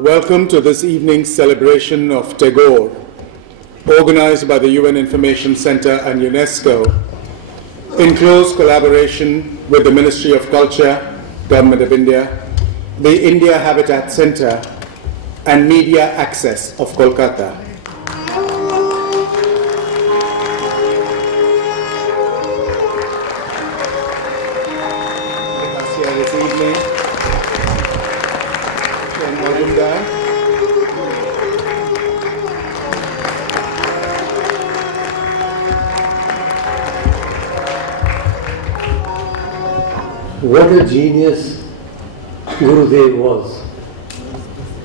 Welcome to this evening's celebration of Tagore, organized by the UN Information Center and UNESCO, in close collaboration with the Ministry of Culture, Government of India, the India Habitat Center, and Media Access of Kolkata. With us here this evening, Chen Majumdar, what a genius Gurudev was.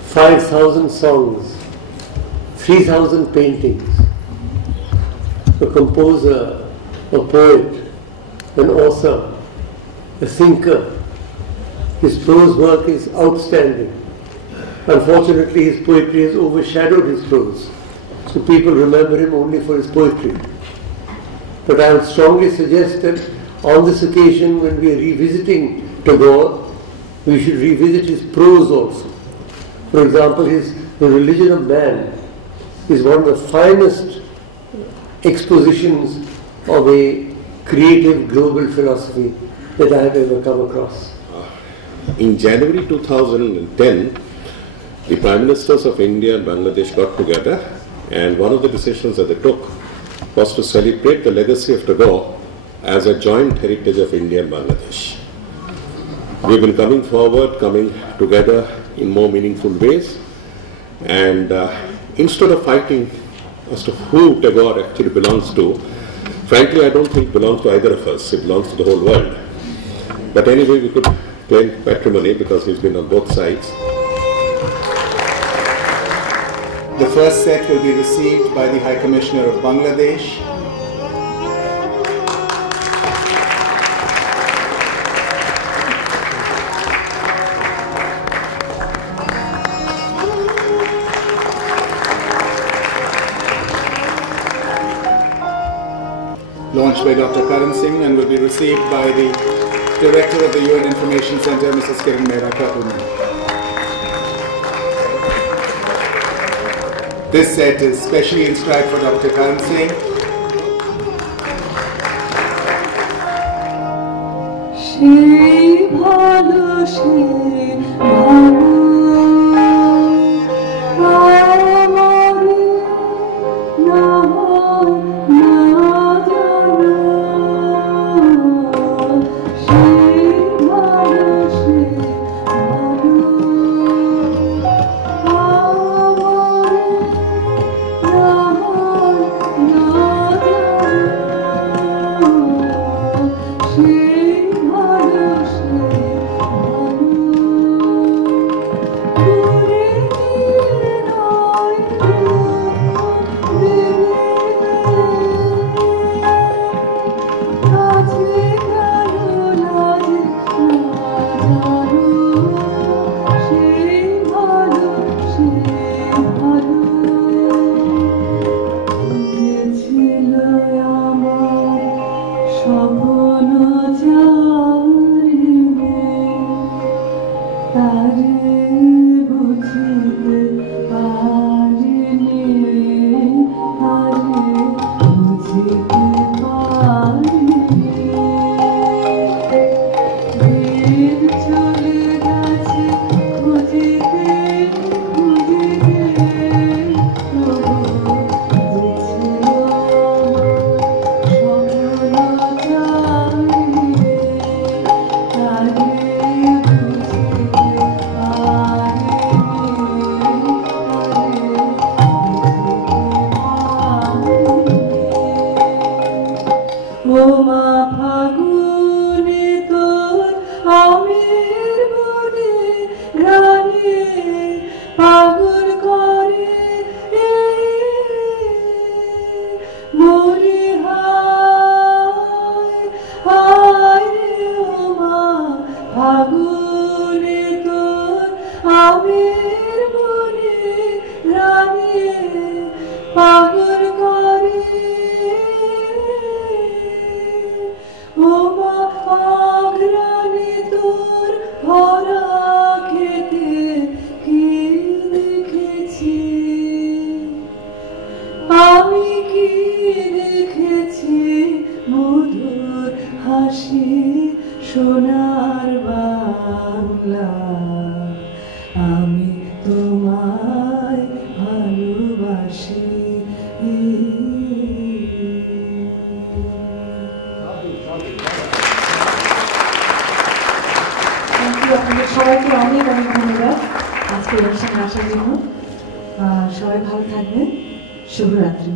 5,000 songs, 3,000 paintings, a composer, a poet, an author, a thinker. His prose work is outstanding. Unfortunately, his poetry has overshadowed his prose, so people remember him only for his poetry. But I would strongly suggest that on this occasion, when we are revisiting Tagore, we should revisit his prose also. For example, The Religion of Man is one of the finest expositions of a creative global philosophy that I have ever come across. In January 2010, the Prime Ministers of India and Bangladesh got together, and one of the decisions that they took was to celebrate the legacy of Tagore as a joint heritage of India and Bangladesh. We've been coming together in more meaningful ways, and instead of fighting as to who Tagore actually belongs to, frankly I don't think it belongs to either of us, it belongs to the whole world. But anyway, we could claim patrimony because he's been on both sides. The first set will be received by the High Commissioner of Bangladesh. Launched by Dr. Karan Singh and will be received by the Director of the UN Information Center, Mrs. Kiran Mehra Khatun. This set is specially inscribed for Dr. Karan Singh. ভালোবাসি সোনার বাংলা, আমি তোমায় ভালোবাসি। আপনাদের সবাইকে অনেক অনেক ধন্যবাদ আজকে অনুষ্ঠানে আসার জন্য। সবাই ভালো থাকবেন। শুভরাত্রি।